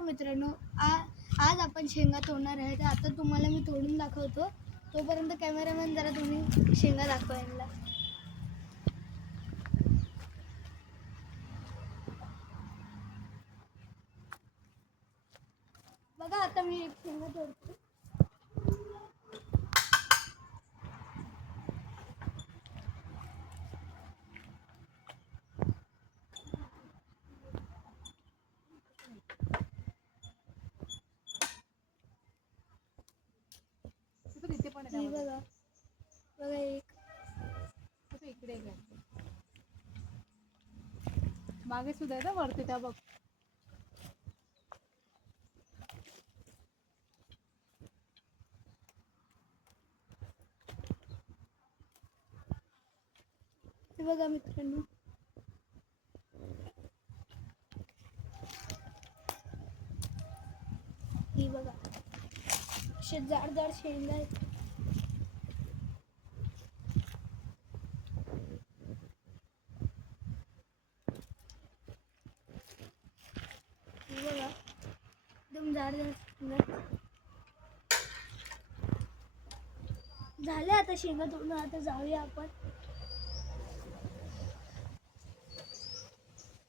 नमस्कार मित्रांनो, आज आपण शेंगा तोडणार आहे. तर आता तुम्हाला मी तोडून दाखवतो. तोपर्यंत कॅमेरामॅन जरा तुम्ही शेंगा दाखवा यांना. बघा आता मी एक शेंगा तोडतो. बघा बघा एक इकडे मागे सुद्धा आहे ना वरती त्या बघ. बघा मित्रांनो, ही बघा असे जाड जाड शेंगा आहेत. बघा एकदम जाड जाड शेंगा झाले. आता शेंगा तोडून आता जाऊया आपण.